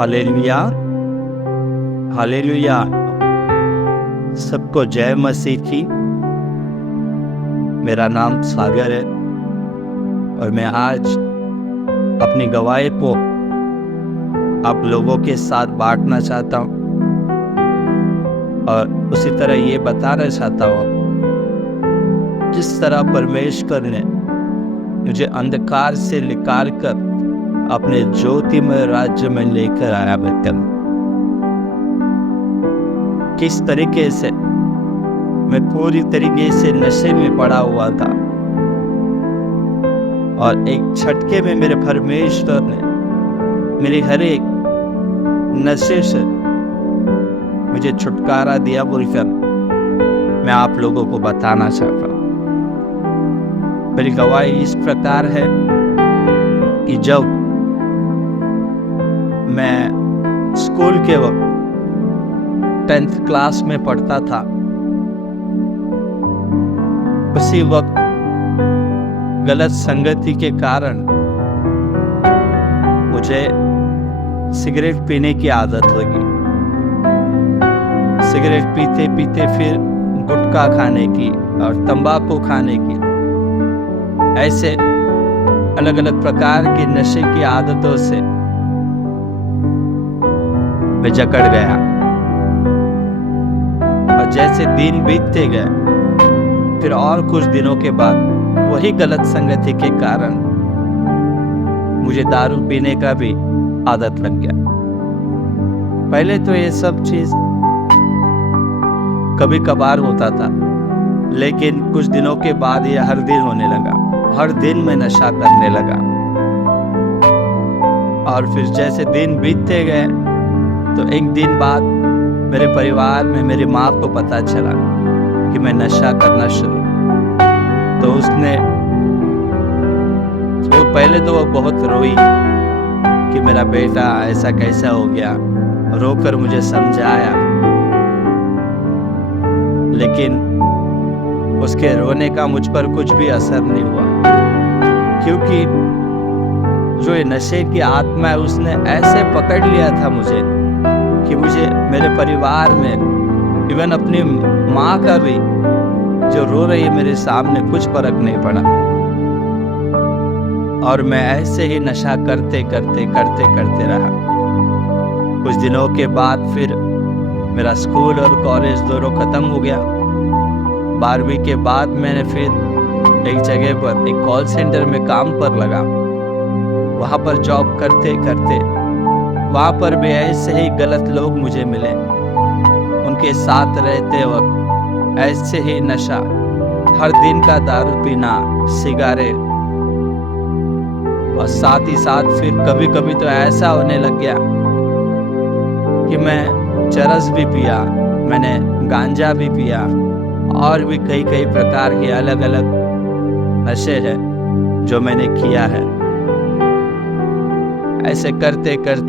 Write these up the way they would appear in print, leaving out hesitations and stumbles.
Hallelujah, hallelujah. सबको जय मसीह की। मेरा नाम सागर है और मैं आज अपनी गवाही को आप लोगों के साथ बांटना चाहता हूँ और उसी तरह ये बताना चाहता हूँ किस तरह परमेश्वर ने मुझे अंधकार से निकाल कर अपने ज्योतिमय राज्य में लेकर आया। बेटा, किस तरीके से मैं पूरी तरीके से नशे में पड़ा हुआ था और एक झटके में मेरे परमेश्वर ने मेरे हर एक नशे से मुझे छुटकारा दिया बोलकर मैं आप लोगों को बताना चाहता हूँ। मेरी गवाही इस प्रकार है कि जब मैं स्कूल के वक्त 10th क्लास में पढ़ता था, उसी वक्त गलत संगति के कारण मुझे सिगरेट पीने की आदत लगी। सिगरेट पीते पीते फिर गुटखा खाने की और तंबाकू खाने की, ऐसे अलग अलग प्रकार के नशे की आदतों से मैं जकड़ गया। और जैसे दिन बीतते गए, फिर और कुछ दिनों के बाद वही गलत संगति के कारण मुझे दारू पीने का भी आदत लग गया। पहले तो ये सब चीज कभी कभार होता था, लेकिन कुछ दिनों के बाद ये हर दिन होने लगा। हर दिन मैं नशा करने लगा और फिर जैसे दिन बीतते गए तो एक दिन बाद मेरे परिवार में मेरी माँ को पता चला कि मैं नशा करना शुरू। तो उसने पहले तो वो बहुत रोई कि मेरा बेटा ऐसा कैसा हो गया, रोकर मुझे समझाया, लेकिन उसके रोने का मुझ पर कुछ भी असर नहीं हुआ, क्योंकि जो ये नशे की आत्मा है उसने ऐसे पकड़ लिया था मुझे कि मुझे मेरे परिवार में इवन अपनी माँ का भी जो रो रही है मेरे सामने कुछ फर्क नहीं पड़ा। और मैं ऐसे ही नशा करते करते रहा। कुछ दिनों के बाद फिर मेरा स्कूल और कॉलेज दोनों खत्म हो गया। 12वीं के बाद मैंने फिर एक जगह पर एक कॉल सेंटर में काम पर लगा। वहाँ पर जॉब करते करते वहाँ पर भी ऐसे ही गलत लोग मुझे मिले। उनके साथ रहते वक्त ऐसे ही नशा, हर दिन का दारू पीना, सिगारेट, और साथ ही साथ फिर कभी कभी तो ऐसा होने लग गया कि मैं चरस भी पिया, मैंने गांजा भी पिया और भी कई प्रकार के अलग अलग नशे हैं जो मैंने किया है। ऐसे करते फिर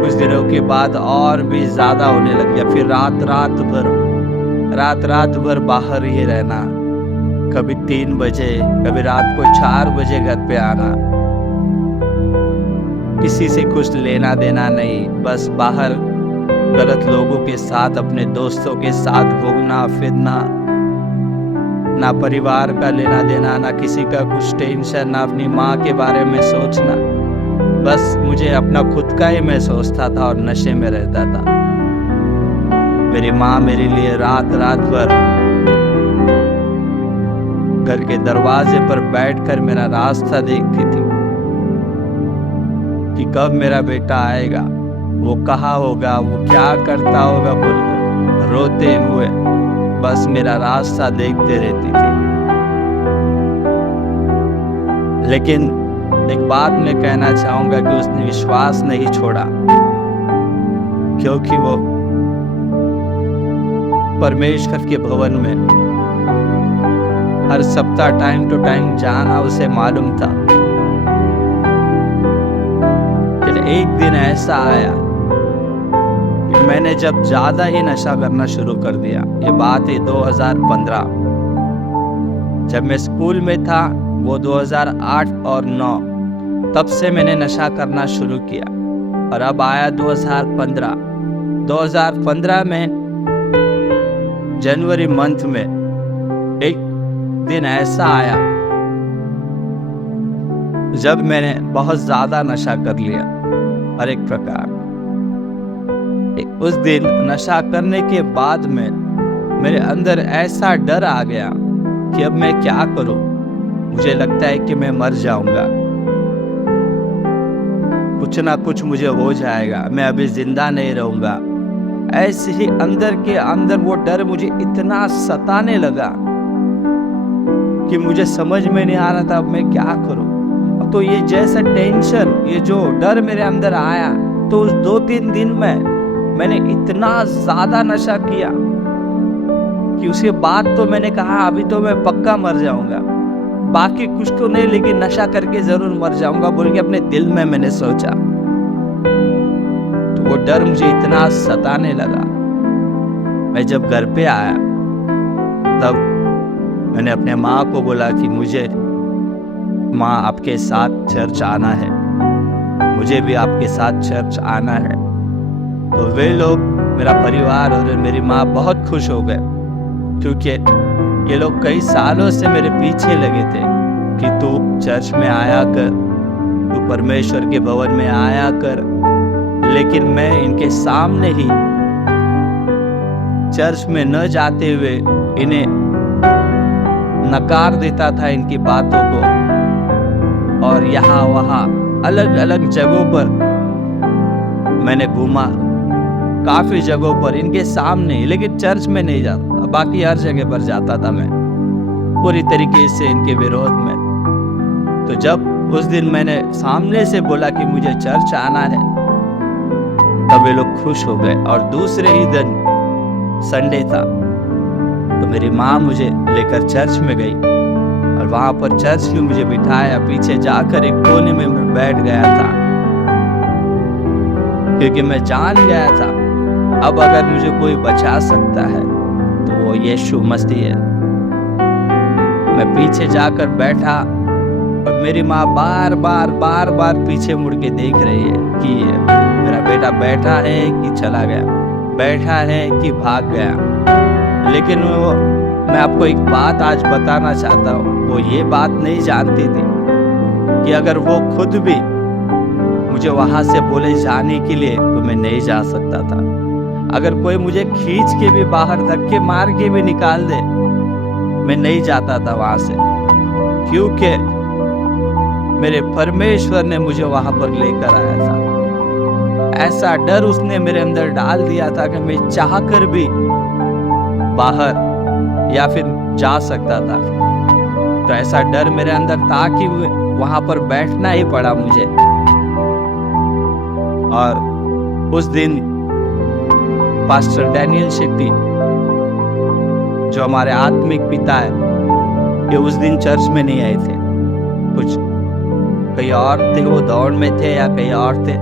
कुछ दिनों के बाद और भी ज्यादा होने लग गया। फिर रात भर बाहर ही रहना, कभी 3 बजे, कभी रात को 4 बजे घर पे आना, किसी से कुछ लेना देना नहीं, बस बाहर गलत लोगों के साथ, अपने दोस्तों के साथ घूमना फिरना, ना परिवार का लेना देना, ना किसी का कुछ टेंशन, ना अपनी माँ के बारे में सोचना। बस मुझे अपना खुद का ही मैं सोचता था और नशे में रहता था। मेरी माँ मेरे लिए रात भर घर के दरवाजे पर बैठकर मेरा रास्ता देखती थी कि कब मेरा बेटा आएगा, वो कहाँ होगा, वो क्या करता होगा, बोलकर रोते हुए बस मेरा रास्ता देखते रहती थी। लेकिन एक बात मैं कहना चाहूंगा कि उसने विश्वास नहीं छोड़ा, क्योंकि वो परमेश्वर के भवन में हर सप्ताह टाइम टू टाइम जाना उसे मालूम था। फिर एक दिन ऐसा आया कि मैंने जब ज्यादा ही नशा करना शुरू कर दिया। ये बात है 2015, जब मैं स्कूल में था, वो 2008 और 9 तब से मैंने नशा करना शुरू किया। और अब आया 2015 में जनवरी मंथ में एक दिन ऐसा आया जब मैंने बहुत ज्यादा नशा कर लिया। हर एक प्रकार उस दिन नशा करने के बाद में मेरे अंदर ऐसा डर आ गया कि अब मैं क्या करूं। मुझे लगता है कि मैं मर जाऊंगा, कुछ ना कुछ मुझे हो जाएगा, मैं अभी जिंदा नहीं रहूंगा। ऐसे ही अंदर के अंदर वो डर मुझे इतना सताने लगा कि मुझे समझ में नहीं आ रहा था अब मैं क्या करूं। अब तो ये जैसा टेंशन, ये जो डर मेरे अंदर आया, तो उस 2-3 दिन में मैंने इतना ज्यादा नशा किया कि उसके बाद तो मैंने कहा अभी तो मैं पक्का मर जाऊंगा, बाकी कुछ तो नहीं लेकिन नशा करके जरूर मर जाऊंगा बोल के अपने दिल में मैंने सोचा। तो वो डर मुझे इतना सताने लगा। मैं जब घर पे आया तब मैंने अपने माँ को बोला कि मुझे माँ आपके साथ चर्च आना है, मुझे भी आपके साथ चर्च आना है। तो वे लोग, मेरा परिवार और मेरी माँ बहुत खुश हो गए, क्योंकि ये लोग कई सालों से मेरे पीछे लगे थे कि तू चर्च में आया कर, तू परमेश्वर के भवन में आया कर। लेकिन मैं इनके सामने ही चर्च में न जाते हुए इन्हें नकार देता था इनकी बातों को। और यहाँ वहाँ अलग अलग जगहों पर मैंने घूमा, काफी जगहों पर इनके सामने, लेकिन चर्च में नहीं जाता, बाकी हर जगह पर जाता था मैं पूरी तरीके से इनके विरोध में। तो जब उस दिन मैंने सामने से बोला कि मुझे चर्च आना है, तब वे लोग खुश हो गए। और दूसरे ही दिन संडे था, तो मेरी माँ मुझे लेकर चर्च में गई और वहां पर चर्च में मुझे बिठाया, पीछे जाकर एक कोने में मैं बैठ गया था, क्योंकि मैं जान गया था अब अगर मुझे कोई बचा सकता है तो वो यीशु मसीह है। मैं पीछे जाकर बैठा और मेरी माँ बार बार पीछे मुड़ के देख रही है कि मेरा बेटा बैठा है कि चला गया, बैठा है कि भाग गया। लेकिन मैं आपको एक बात आज बताना चाहता हूँ, वो ये बात नहीं जानती थी कि अगर वो खुद भी मुझे वहां से बोले जाने के लिए तो मैं नहीं जा सकता था। अगर कोई मुझे खींच के भी बाहर धक्के मार के भी निकाल दे, मैं नहीं जाता था वहां से, क्योंकि मेरे परमेश्वर ने मुझे वहां पर लेकर आया था। ऐसा डर उसने मेरे अंदर डाल दिया था कि मैं चाहकर भी बाहर या फिर जा सकता था। तो ऐसा डर मेरे अंदर था कि वहां पर बैठना ही पड़ा मुझे। और उस दिन पास्टर डैनियल शेट्टी, जो हमारे आत्मिक पिता है, ये उस दिन चर्च में नहीं आए थे। कुछ कहीं और थे, वो दौड़ में थे या कहीं और थे,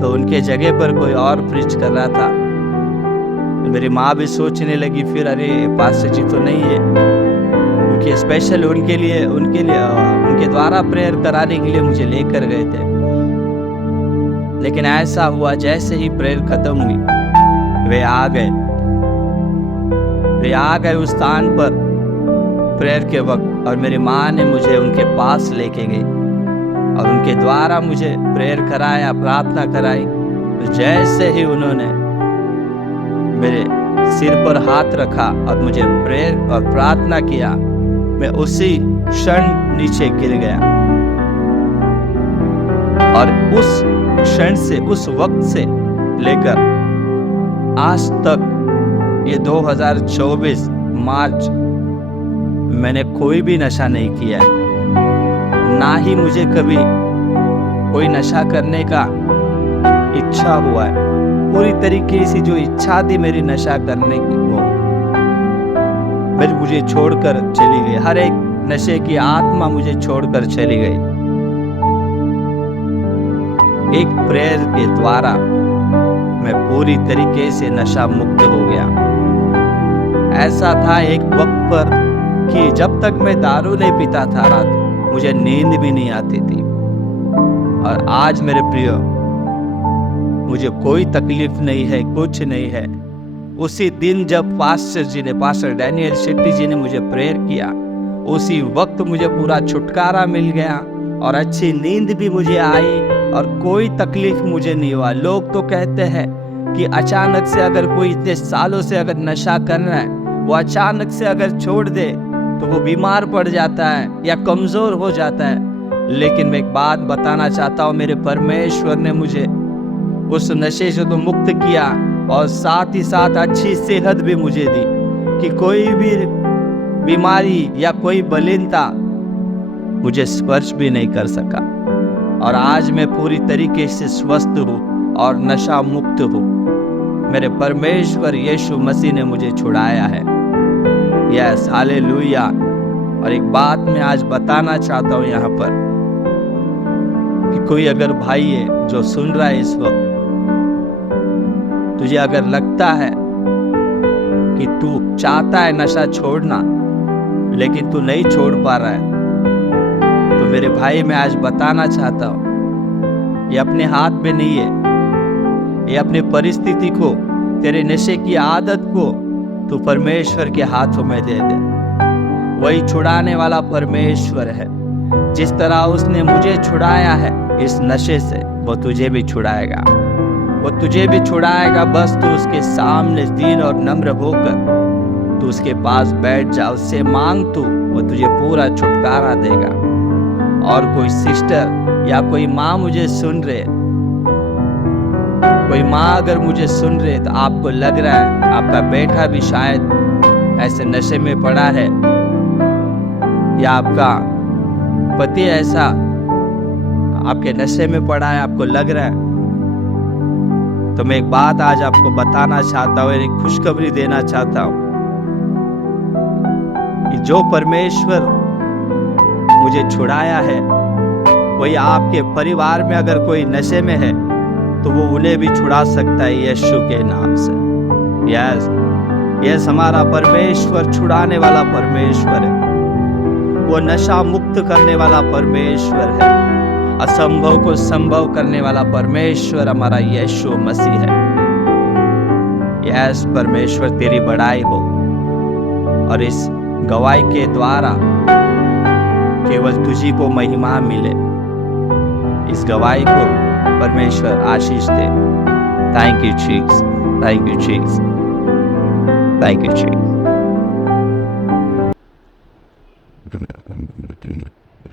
तो उनके जगह पर कोई और प्रीच कर रहा था। तो मेरी माँ भी सोचने लगी फिर, अरे पास्टर जी तो नहीं है, क्योंकि स्पेशल उनके द्वारा प्रेयर कराने के लिए मुझे लेकर गए थे। लेकिन ऐसा हुआ, जैसे ही प्रेयर खत्म हुई वे आ गए उस स्थान पर प्रेयर के वक्त, और मेरी माँ ने मुझे उनके पास लेके गई और उनके द्वारा मुझे प्रेयर कराया, प्रार्थना कराई। तो जैसे ही उन्होंने मेरे सिर पर हाथ रखा और मुझे प्रेयर और प्रार्थना किया, मैं उसी क्षण नीचे गिर गया। और उस क्षण से, उस वक्त से लेकर आज तक, ये 2024 मार्च, मैंने कोई भी नशा नहीं किया है, ना ही मुझे कभी कोई नशा करने का इच्छा हुआ है। पूरी तरीके से जो इच्छा थी मेरी नशा करने की, वो मुझे छोड़कर चली गई। हर एक नशे की आत्मा मुझे छोड़कर चली गई। एक प्रेयर के द्वारा मैं पूरी तरीके से नशा मुक्त हो गया। ऐसा था एक वक्त पर कि जब तक मैं दारू नहीं पीता था रात, मुझे नींद भी नहीं आती थी। और आज मेरे प्रिय, मुझे कोई तकलीफ नहीं है, कुछ नहीं है। उसी दिन जब पास्टर डैनियल शेट्टी जी ने मुझे प्रेयर किया, उसी वक्त मुझे पूरा छुटकारा मिल गया और अच्छी नींद भी मुझे आई और कोई तकलीफ मुझे नहीं हुआ। लोग तो कहते हैं कि अचानक से अगर कोई इतने सालों से अगर नशा कर रहा है, वो अचानक से अगर छोड़ दे तो वो बीमार पड़ जाता है या कमज़ोर हो जाता है। लेकिन मैं एक बात बताना चाहता हूँ, मेरे परमेश्वर ने मुझे उस नशे से तो मुक्त किया और साथ ही साथ अच्छी सेहत भी मुझे दी कि कोई भी बीमारी या कोई बलिनता मुझे स्पर्श भी नहीं कर सका। और आज मैं पूरी तरीके से स्वस्थ हूँ और नशा मुक्त हूँ। मेरे परमेश्वर यीशु मसीह ने मुझे छुड़ाया है। Yes, hallelujah. और एक बात मैं आज बताना चाहता हूँ यहाँ पर कि कोई अगर भाई है जो सुन रहा है इस वक्त, तुझे अगर लगता है कि तू चाहता है नशा छोड़ना लेकिन तू नहीं छोड़ पा रहा है, तो मेरे भाई मैं आज बताना चाहता हूँ, ये अपने हाथ में नहीं है। ये अपनी परिस्थिति को, तेरे नशे की आदत को तू परमेश्वर के हाथों में दे दे। वही छुड़ाने वाला परमेश्वर है। जिस तरह उसने मुझे छुड़ाया है इस नशे से, वो तुझे भी छुड़ाएगा। वो तुझे भी छुड़ाएगा। बस तू उसके सामने दीन और नम्र होकर तू उसके पास बैठ जा, उससे मांग तू, वो तुझे पूरा छुटकारा देगा। और कोई सिस्टर या कोई माँ मुझे सुन रहे, कोई माँ अगर मुझे सुन रहे, तो आपको लग रहा है आपका बेटा भी शायद ऐसे नशे में पड़ा है या आपका पति ऐसा आपके नशे में पड़ा है, आपको लग रहा है, तो मैं एक बात आज आपको बताना चाहता हूँ, एक खुशखबरी देना चाहता हूँ कि जो परमेश्वर मुझे छुड़ाया है, वही आपके परिवार में अगर कोई नशे में है तो वो उन्हें भी छुड़ा सकता है यीशु के नाम से। यस, यस, हमारा परमेश्वर छुड़ाने वाला परमेश्वर है। वो नशा मुक्त करने वाला परमेश्वर है। असंभव को संभव करने वाला परमेश्वर हमारा यीशु मसीह है। यस, परमेश्वर तेरी बड़ाई हो और इस गवाही के द्वारा केवल तुझी को महिमा मिले। इस गवाही को परमेश्वर आशीष दे। Thank you Jesus, thank you Jesus, thank you Jesus.